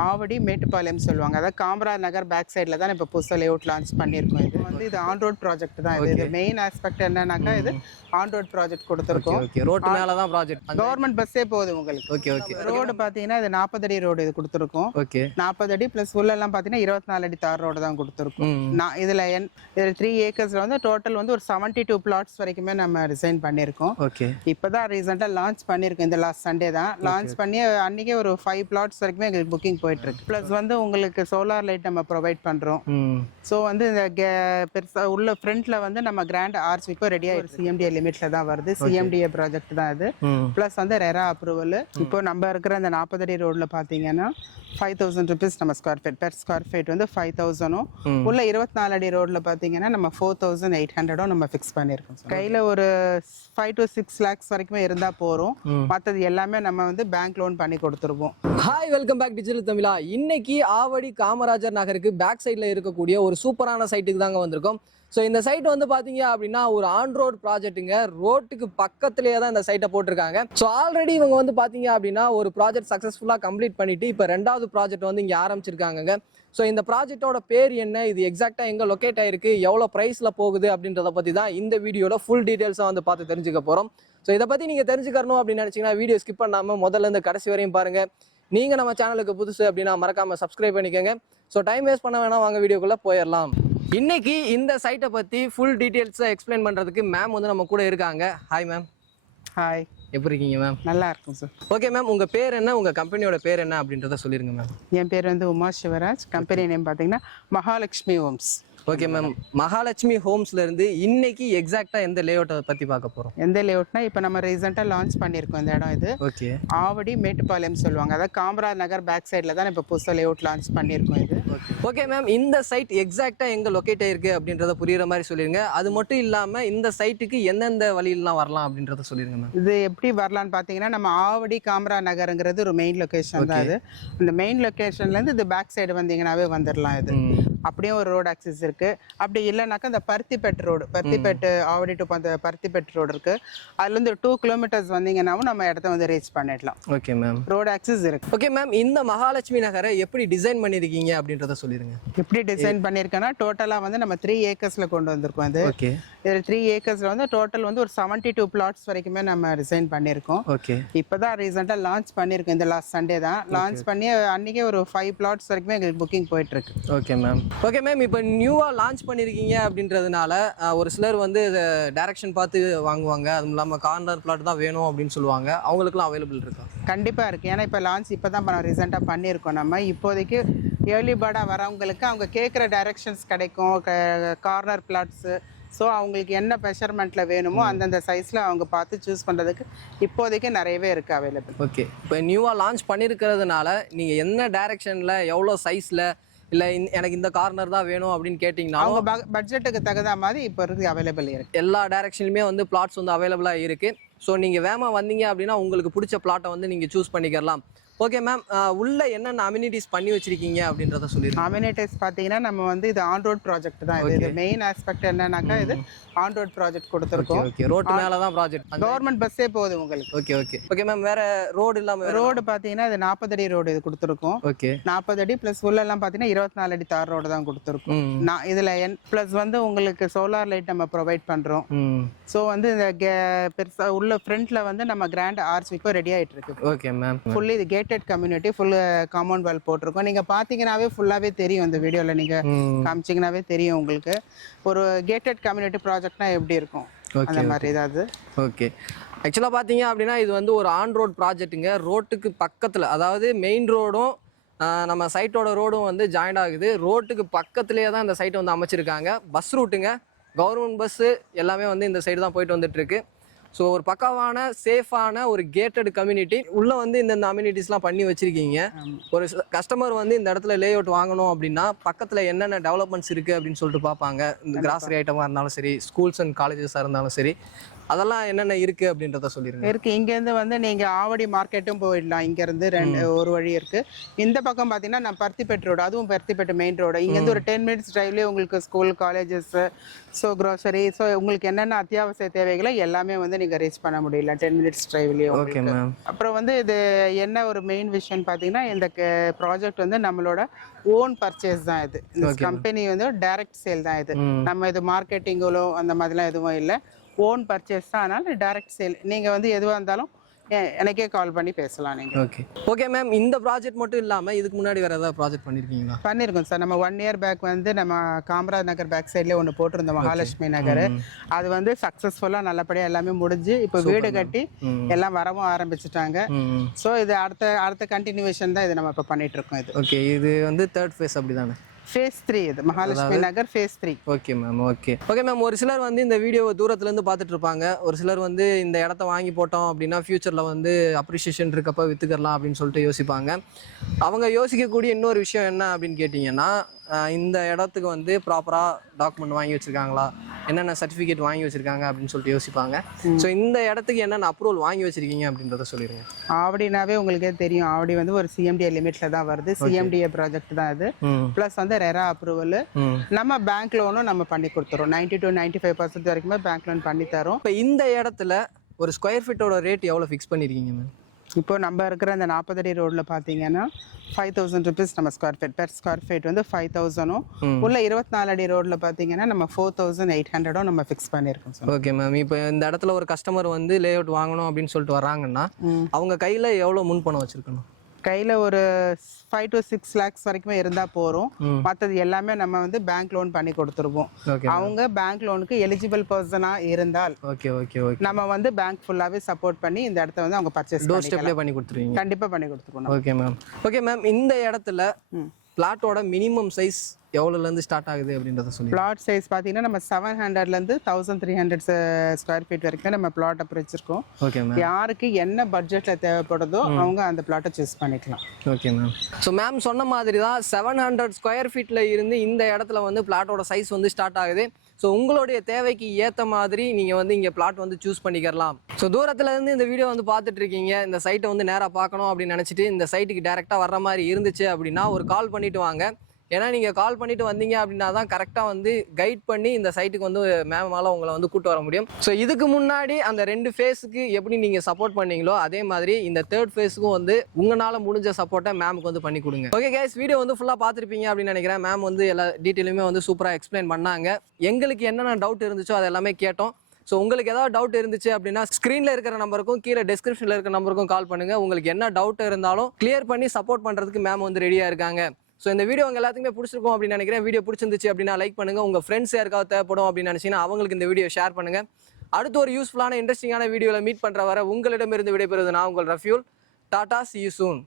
ஆவடி மேட்டுப்பாளையம் சொல்லுவாங்க. அதாவது காமராஜ் நகர் பேக் சைடில் தான் இப்போ புதுசாக லேஅவுட் லான்ச் பண்ணியிருக்கோம். இது ஆன் ரோட் ப்ராஜெக்ட் தான். இது மெயின் ஆஸ்பெக்ட் என்னன்னாக்கா இது ஆன் ரோட் ப்ராஜெக்ட் கொடுத்துருக்கோம். ரோட் மேல தான் ப்ராஜெக்ட். கவர்மெண்ட் பஸ்ஸே போகுது உங்களுக்கு. ரோடு பார்த்தீங்கன்னா இது 40 அடி ரோடு இது கொடுத்துருக்கோம். 40 அடி ப்ளஸ் உள்ளெல்லாம் பார்த்தீங்கன்னா 24 அடி தார் ரோடு தான் கொடுத்துருக்கோம். இதில் 3 ஏக்கர்ஸில் வந்து டோட்டல் வந்து ஒரு 72 பிளாட்ஸ் வரைக்குமே நம்ம டிசைன் பண்ணியிருக்கோம். இப்போதான் ரீசெண்டாக லான்ச் பண்ணியிருக்கோம். இந்த லாஸ்ட் சண்டே தான் லான்ச் பண்ணி அன்றைக்கே ஒரு 5 பிளாட்ஸ் வரைக்குமே எங்களுக்கு புக்கிங் போயிட்டு இருக்கு. ப்ளஸ் வந்து உங்களுக்கு சோலார் லைட் நம்ம ப்ரொவைட் பண்ணுறோம். ஸோ வந்து இந்த பெருசாக உள்ள ஃப்ரண்ட்ல வந்து நம்ம கிராண்ட் ஆர்ச் இப்போ ரெடி ஆயிடுச்சு. சிஎம்டிஏ லிமிட்ல தான் வருது. சிஎம்டிஏ ப்ராஜெக்ட் தான் அது. ப்ளஸ் வந்து ரெரா அப்ரூவல். இப்போ நம்ம இருக்கிற அந்த 40 அடி ரோட்ல பார்த்தீங்கன்னா 5000 rupees நம்ம ஸ்கொயர் ஃபீட் வந்து 5000. உள்ள 24 அடி ரோட்ல பார்த்தீங்கன்னா நம்ம 4800 நம்ம ஃபிக்ஸ் பண்ணியிருக்கோம். கையில் ஒரு 5 to 6 lakhs வரைக்குமே இருந்தால் போகிறோம். மற்றது எல்லாமே நம்ம வந்து பேங்க் லோன் பண்ணி கொடுத்துருவோம். ஹாய், வெல்கம் பேக் டிஜிட்டல் தமிழா. இன்னைக்கு ஆவடி காமராஜர் நகருக்கு பேக் சைடில் இருக்கக்கூடிய ஒரு சூப்பரான சைட்டுக்கு தாங்க வந்திருக்கோம். ஸோ இந்த சைட் வந்து பார்த்தீங்க அப்படின்னா ஒரு ஆன் ரோட் ப்ராஜெக்ட்டுங்க. ரோட்டுக்கு பக்கத்துலேயே தான் இந்த சைட்டை போட்டிருக்காங்க. ஸோ ஆல்ரெடி இவங்க வந்து பார்த்தீங்க அப்படின்னா ஒரு ப்ராஜெக்ட் சக்ஸஸ்ஃபுல்லாக கம்ப்ளீட் பண்ணிட்டு இப்போ 2வது ப்ராஜெக்ட் வந்து இங்கே ஆரம்பிச்சிருக்காங்க. ஸோ இந்த ப்ராஜெக்டோட பேர் என்ன, இது எக்ஸாக்டாக எங்கே லொக்கேட் ஆயிருக்கு, எவ்வளோ ப்ரைஸில் போகுது அப்படின்றத பற்றி தான் இந்த வீடியோவில் ஃபுல் டீட்டெயில்ஸாக வந்து பார்த்து தெரிஞ்சுக்க போகிறோம். ஸோ இதை பற்றி நீங்கள் தெரிஞ்சுக்கணும் அப்படின்னு நினச்சிங்கன்னா வீடியோ ஸ்கிப் பண்ணாமல் முதல்ல இருந்து கடைசி வரையும் பாருங்கள். நீங்கள் நம்ம சேனலுக்கு புதுசு அப்படின்னா மறக்காமல் சப்ஸ்கிரைப் பண்ணிக்கோங்க. ஸோ டைம் வேஸ்ட் பண்ண வேணாம், வாங்க வீடியோக்குள்ளே போயிடலாம். இன்னைக்கு இந்த சைட்டை பற்றி ஃபுல் டீட்டெயில்ஸை எக்ஸ்பிளைன் பண்ணுறதுக்கு மேம் வந்து நம்ம கூட இருக்காங்க. Hi ma'am. ஹாய், எப்படி இருக்கீங்க மேம்? நல்லா இருக்கும் சார். ஓகே மேம், உங்கள் பேர் என்ன, உங்கள் கம்பெனியோட பேர் என்ன அப்படின்றத சொல்லிடுங்க மேம். என் பேர் வந்து உமா சிவராஜ். கம்பெனி நேம் பார்த்தீங்கன்னா Mahalakshmi homes. Okay ma'am, Mahalakshmi ஹோம்ஸ்ல இருந்து இன்னைக்கு எக்ஸாக்டா எந்த லேஅவுட்டை பத்தி பார்க்க போறோம்? எந்த லேஅவுட்னா இப்போ நம்ம ரீசெண்டாக லான்ச் பண்ணியிருக்கோம் இந்த இடம். இது ஆவடி மேட்டுப்பாளையம் சொல்லுவாங்க. அதாவது காமராஜ் நகர் பேக் சைடில் தான் இப்போ புதுசாக லேஅவுட் லான்ச் பண்ணியிருக்கோம். இது ஓகே மேம், இந்த சைட் எக்ஸாக்டா எங்க லொக்கேட் ஆயிருக்கு அப்படின்றத புரியுற மாதிரி சொல்லிருங்க. அது மட்டும் இல்லாம இந்த சைட்டுக்கு எந்தெந்த வழியிலாம் வரலாம் அப்படின்றத சொல்லிருங்க மேம். இது எப்படி வரலான்னு பார்த்தீங்கன்னா நம்ம ஆவடி காமராஜ் நகருங்கிறது ஒரு மெயின் லொக்கேஷன் தான். அது அந்த மெயின் லொக்கேஷன்லேருந்து இது பேக் சைடு வந்தீங்கன்னாவே வந்துடலாம். இது அப்படியே ஒரு ரோடு ஆக்சஸ் இருக்கு. அப்படி இல்லைனாக்கா அந்த பருத்திப்பேட்டு ரோடு, பருத்திப்பேட்டு ஆவடி டு அந்த பருத்திப்பேட்டு ரோடு இருக்கு. அதுல இருந்து 2 kilometers வந்தீங்கன்னாவும் நம்ம இடத்த வந்து ரீச் பண்ணிடலாம். ஓகே மேம், ரோடு ஆக்சஸ் இருக்கு. ஓகே மேம், இந்த மகாலட்சுமி நகரை எப்படி டிசைன் பண்ணிருக்கீங்க அப்படின்றத சொல்லிருங்க. எப்படி டிசைன் பண்ணிருக்கேன்னா டோட்டலா வந்து நம்ம 3 ஏக்கர்ஸ்ல கொண்டு வந்திருக்கோம். இது இதுல 3 ஏக்கர்ஸ்ல வந்து டோட்டல் வந்து ஒரு 72 பிளாட்ஸ் வரைக்குமே நம்ம டிசைன் பண்ணிருக்கோம். இப்பதான் ரீசெண்டா லான்ச் பண்ணிருக்கோம். இந்த லாஸ்ட் சண்டே தான் லான்ச் பண்ணி அன்னைக்கே ஒரு 5 பிளாட்ஸ் வரைக்குமே எங்களுக்கு புக்கிங் போயிட்டு இருக்கு. Okay ma'am. ஓகே மேம், இப்போ நியூவா லான்ச் பண்ணிருக்கீங்க அப்படின்றதுனால ஒரு சிலர் வந்து டைரக்ஷன் பார்த்து வாங்குவாங்க. அதுவும் இல்லாமல் கார்னர் பிளாட் தான் வேணும் அப்படின்னு சொல்லுவாங்க. அவங்களுக்குலாம் அவைலபிள் இருக்கா? கண்டிப்பாக இருக்குது. ஏன்னா இப்போ லான்ச் இப்போ தான் ரீசெண்டாக பண்ணியிருக்கோம். நம்ம இப்போதைக்கு ஏர்லி பேர்டாக வரவங்களுக்கு அவங்க கேட்குற டைரக்ஷன்ஸ் கிடைக்கும். Corner plots. ஸோ அவங்களுக்கு என்ன மெஷர்மெண்ட்டில் வேணுமோ அந்தந்த சைஸில் அவங்க பார்த்து சூஸ் பண்ணுறதுக்கு இப்போதைக்கு நிறையவே இருக்குது அவைலபிள். ஓகே, இப்போ நியூவாக லான்ச் பண்ணியிருக்கிறதுனால நீங்கள் என்ன டைரக்ஷனில் எவ்வளோ சைஸில் இல்லை எனக்கு இந்த கார்னர் தான் வேணும் அப்படின்னு கேட்டிங்கன்னா அவங்க பட்ஜெட்டுக்கு தகுந்த மாதிரி இப்போ இருக்குது அவைலபிள் இருக்குது. எல்லா டைரக்ஷன்லையுமே வந்து பிளாட்ஸ் வந்து அவைலபிளாக இருக்குது. ஸோ நீங்கள் வேகமாக வந்தீங்க அப்படின்னா உங்களுக்கு பிடிச்ச பிளாட்டை வந்து நீங்கள் சூஸ் பண்ணிக்கலாம். ஓகே மேம், உள்ள என்னென்ன அம்யூனிட்டிஸ் பண்ணி வச்சிருக்கீங்க அப்படின்றத சொல்லிடுங்க. அம்யூனிட்டிஸ் பார்த்தீங்கன்னா நம்ம வந்து இது ஆன் ரோட் ப்ராஜெக்ட் தான். இது மெயின் ஆஸ்பெக்ட் என்னன்னாக்கா இது ஆன் ரோட் ப்ராஜெக்ட் கொடுத்துருக்கோம். ரோட் மேல தான் ப்ராஜெக்ட். கவர்மெண்ட் பஸ்ஸே போகுது உங்களுக்கு. ஓகே மேம், வேற ரோடு இல்லாம ரோடு பார்த்தீங்கன்னா இது 40 அடி ரோடு இது கொடுத்துருக்கோம். 40 அடி ப்ளஸ் உள்ளெல்லாம் பார்த்தீங்கன்னா 24 அடி தார் ரோடு தான் கொடுத்துருக்கோம். இதுல ப்ளஸ் வந்து உங்களுக்கு சோலார் லைட் நம்ம ப்ரொவைட் பண்றோம். ஸோ வந்து இந்த பெருசா உள்ள ஃப்ரண்ட்ல வந்து நம்ம கிராண்ட் ஆர்ச் இப்போ ரெடி ஆயிட்டு இருக்கு. ஓகே மேம், ஃபுல்லி இது gated community, full compound wall போட்டிருக்கோம். நீங்க பாத்தீங்கன்னாவே ஃபுல்லாவே தெரியும். இந்த வீடியோல நீங்க காமிச்சிங்கனாவே தெரியும் உங்களுக்கு. ஒரு கேட்டட் கம்யூனிட்டி ப்ராஜெக்ட்னா எப்படி இருக்கும் அந்த மாதிரி ஏதாவது. ஓகே, ஆக்சுவலாக பார்த்தீங்க அப்படின்னா இது வந்து ஒரு ஆன் ரோட் ப்ராஜெக்ட்டுங்க. ரோட்டுக்கு பக்கத்தில், அதாவது மெயின் ரோடும் நம்ம சைட்டோட ரோடும் வந்து ஜாயின் ஆகுது. ரோட்டுக்கு பக்கத்துலேயே தான் இந்த சைட்டை வந்து அமைச்சிருக்காங்க. பஸ் ரூட்டுங்க, கவர்மெண்ட் பஸ்ஸு எல்லாமே வந்து இந்த சைடு தான் போயிட்டு வந்துட்டுருக்கு. ஸோ ஒரு பக்காவான சேஃபான ஒரு கேட்டட் கம்யூனிட்டி. உள்ளே வந்து இந்த அம்யூனிட்டிஸ்லாம் பண்ணி வச்சுருக்கீங்க. ஒரு கஸ்டமர் வந்து இந்த இடத்துல லே அவுட் வாங்கணும் அப்படின்னா பக்கத்தில் என்னென்ன டெவலப்மெண்ட்ஸ் இருக்குது அப்படின்னு சொல்லிட்டு பார்ப்பாங்க. இந்த கிராசரி ஐட்டமாக இருந்தாலும் சரி, ஸ்கூல்ஸ் அண்ட் காலேஜஸாக இருந்தாலும் சரி, அதெல்லாம் என்னென்ன இருக்கு அப்படின்றத சொல்லிருங்க. இருக்கு. இங்கேருந்து வந்து நீங்க ஆவடி மார்க்கெட்டும் போயிடலாம். இங்கேருந்து ஒரு வழி இருக்கு. இந்த பக்கம் பார்த்தீங்கன்னா நான் பருத்திப்பேட்டை ரோடு, அதுவும் பருத்திப்பேட்டை மெயின் ரோடு. இங்கேருந்து ஒரு 10 மினிட்ஸ் டிரைவ்லேயே உங்களுக்கு school, colleges, so grocery, so உங்களுக்கு என்னென்ன அத்தியாவசிய தேவைகளோ எல்லாமே வந்து நீங்கள் ரீச் பண்ண முடியல 10 மினிட்ஸ் டிரைவ்லேயே. Okay ma'am. அப்புறம் வந்து இது என்ன ஒரு மெயின் விஷயம் பார்த்தீங்கன்னா, இந்த ப்ராஜெக்ட் வந்து நம்மளோட ஓன் பர்ச்சேஸ் தான். இது இந்த கம்பெனி வந்து டைரக்ட் சேல் தான். இது நம்ம இது மார்க்கெட்டிங்களோ அந்த மாதிரிலாம் எதுவும் இல்லை, ஓன் பர்ச்சேஸ் தான். அதனால டைரக்ட் சேல். நீங்கள் வந்து எதுவாக இருந்தாலும் எனக்கே கால் பண்ணி பேசலாம் நீங்கள். Okay ma'am. இந்த ப்ராஜெக்ட் மட்டும் இல்லாமல் இதுக்கு முன்னாடி வேறு ஏதாவது ப்ராஜெக்ட் பண்ணியிருக்கீங்களா? பண்ணியிருக்கோம் சார். நம்ம 1 இயர் பேக் வந்து நம்ம காமராஜ் நகர் பேக் சைட்லேயே ஒன்று போட்டிருந்தோம், மகாலட்சுமி நகர். அது வந்து சக்ஸஸ்ஃபுல்லாக நல்லபடியாக எல்லாமே முடிஞ்சு இப்போ வீடு கட்டி எல்லாம் வரவும் ஆரம்பிச்சுட்டாங்க. ஸோ இது அடுத்த கண்டினியூவேஷன் தான் இது நம்ம இப்போ பண்ணிட்டு இருக்கோம். இது ஓகே. இது வந்து 3rd phase அப்படி தானே? phase 3. இது மகாலட்சுமி நகர் phase 3. Okay ma'am. Okay ma'am. ஒரு சிலர் வந்து இந்த வீடியோவை தூரத்துலேருந்து பார்த்துட்டு இருப்பாங்க. ஒரு சிலர் வந்து இந்த இடத்த வாங்கி போட்டோம் அப்படின்னா ஃபியூச்சரில் வந்து அப்ரிஷியேஷன் இருக்கப்போ விற்றுக்கலாம் அப்படின்னு சொல்லிட்டு யோசிப்பாங்க. அவங்க யோசிக்கக்கூடிய இன்னொரு விஷயம் என்ன அப்படின்னு கேட்டிங்கன்னா, இந்த இடத்துக்கு வந்து ப்ராப்பராக டாக்குமெண்ட் வாங்கி வச்சுருக்காங்களா, என்னென்ன சர்டிஃபிகேட் வாங்கி வச்சுருக்காங்க அப்படின்னு சொல்லிட்டு யோசிப்பாங்க. ஸோ இந்த இடத்துக்கு என்னென்ன அப்ரூவல் வாங்கி வச்சுருக்கீங்க அப்படின்றத சொல்லிடுங்க. ஆவடினாவே உங்களுக்கே தெரியும், ஆவடி வந்து ஒரு சிஎம்டிஏ லிமிட்டில் தான் வருது. சிஎம்டிஏ ப்ராஜெக்ட் தான் அது. ப்ளஸ் வந்து ரெரா அப்ரூவல். நம்ம பேங்க் லோனும் நம்ம பண்ணி கொடுத்துறோம். 90 to 95% வரைக்குமே பேங்க் லோன் பண்ணி தரோம். இப்போ இந்த இடத்துல ஒரு ஸ்கொயர் ஃபீட்டோட ரேட் எவ்வளோ ஃபிக்ஸ் பண்ணியிருக்கீங்க மேம்? இப்போ நம்ம இருக்கிற அந்த 40 அடி ரோடில் பார்த்தீங்கன்னா 5000 ருபீஸ் நம்ம square feet. Per square feet வந்து 5000. உள்ள 24 அடி ரோடில் பார்த்தீங்கன்னா நம்ம 4800 நம்ம ஃபிக்ஸ் பண்ணியிருக்கோம் சார். Okay ma'am. இப்போ இந்த இடத்துல ஒரு கஸ்டமர் வந்து லே அவுட் வாங்கணும் அப்படின்னு சொல்லிட்டு வராங்கன்னா அவங்க கையில் எவ்வளோ முன் பணம் வச்சுருக்கணும்? கையில் ஒரு 5 to 6 lakhs வரைக்குமே இருந்தால் போகிறோம். மற்றது எல்லாமே நம்ம வந்து பேங்க் லோன் பண்ணி கொடுத்துருவோம். அவங்க பேங்க் லோனுக்கு எலிஜிபிள் பர்சனாக இருந்தால் நம்ம வந்து பேங்க் ஃபுல்லாகவே சப்போர்ட் பண்ணி இந்த இடத்த வந்து அவங்க பர்ச்சேஸ் பண்ணி கொடுத்துருவீங்க. கண்டிப்பாக பண்ணி கொடுத்துருவோம். Okay ma'am. இந்த இடத்துல பிளாட்டோட மினிமம் சைஸ் எவ்வளோலேருந்து ஸ்டார்ட் ஆகுது அப்படின்றத சொல்லி. பிளாட் சைஸ் பார்த்தீங்கன்னா நம்ம 700லேருந்து 1300 ஸ்கொயர் ஃபீட் வரைக்கும் நம்ம பிளாட்டை பிரிச்சிருக்கோம். Okay ma'am. யாருக்கு என்ன பட்ஜெட்டில் தேவைப்படுதோ அவங்க அந்த பிளாட்டை சூஸ் பண்ணிக்கலாம். Okay ma'am. ஸோ மேம் சொன்ன மாதிரி தான் 700 ஸ்கொயர் ஃபீட்டில் இருந்து இந்த இடத்துல வந்து பிளாட்டோட சைஸ் வந்து ஸ்டார்ட் ஆகுது. ஸோ உங்களுடைய தேவைக்கு ஏற்ற மாதிரி நீங்கள் வந்து இங்கே பிளாட் வந்து சூஸ் பண்ணிக்கலாம். ஸோ தூரத்துலேருந்து இந்த வீடியோ வந்து பார்த்துட்டு இருக்கீங்க, இந்த சைட்டை வந்து நேராக பார்க்கணும் அப்படின்னு நினச்சிட்டு இந்த சைட்டுக்கு டேரெக்டாக வர்ற மாதிரி இருந்துச்சு அப்படின்னா ஒரு கால் பண்ணிவிட்டு வாங்க. ஏன்னா நீங்கள் கால் பண்ணிவிட்டு வந்தீங்க அப்படின்னா தான் கரெக்டாக வந்து கைட் பண்ணி இந்த சைட்டுக்கு வந்து மேமால் உங்களை வந்து கூட்டு வர முடியும். ஸோ இதுக்கு முன்னாடி அந்த 2 ஃபேஸுக்கு எப்படி நீங்கள் சப்போர்ட் பண்ணீங்களோ அதே மாதிரி இந்த 3rd ஃபேஸுக்கும் வந்து உங்களால் முடிஞ்ச சப்போர்ட்டை மேமுக்கு வந்து பண்ணி கொடுங்க. ஓகே கைஸ், வீடியோ வந்து ஃபுல்லாக பார்த்துருப்பீங்க அப்படின்னு நினைக்கிறேன். மேம் வந்து எல்லா டீட்டெயிலுமே வந்து சூப்பராக எக்ஸ்பிளைன் பண்ணாங்க. எங்களுக்கு என்னென்ன டவுட் இருந்துச்சோ அது எல்லாமே கேட்டோம். ஸோ உங்களுக்கு ஏதாவது டவுட் இருந்துச்சு அப்படின்னா ஸ்க்ரீனில் இருக்கிற நம்பருக்கும் கீழே டிஸ்கிரிப்ஷனில் இருக்கிற நம்பருக்கும் கால் பண்ணுங்கள். உங்களுக்கு என்ன டவுட் இருந்தாலும் கிளியர் பண்ணி சப்போர்ட் பண்ணுறதுக்கு மேம் வந்து ரெடியாக இருக்காங்க. ஸோ இந்த வீடியோ உங்க எல்லாத்துக்குமே பிடிச்சிருக்கும் அப்படின்னு நினைக்கிறேன். வீடியோ பிடிச்சிருந்துச்சு அப்படின்னா லைக் பண்ணுங்கள். உங்கள் ஃப்ரெண்ட்ஸ் யாருக்காவது தேவைப்படும் அப்படின்னு நினச்சிங்கன்னா அவங்களுக்கு இந்த வீடியோ ஷேர் பண்ணுங்கள். அடுத்து ஒரு யூஸ்ஃபுல்லான இன்ட்ரெஸ்டிங்கான வீடியோவில் மீட் பண்ணுற வர உங்களிடமிருந்து விடைபெறுவது நான் உங்கள் Rafiul. Tata, see you soon.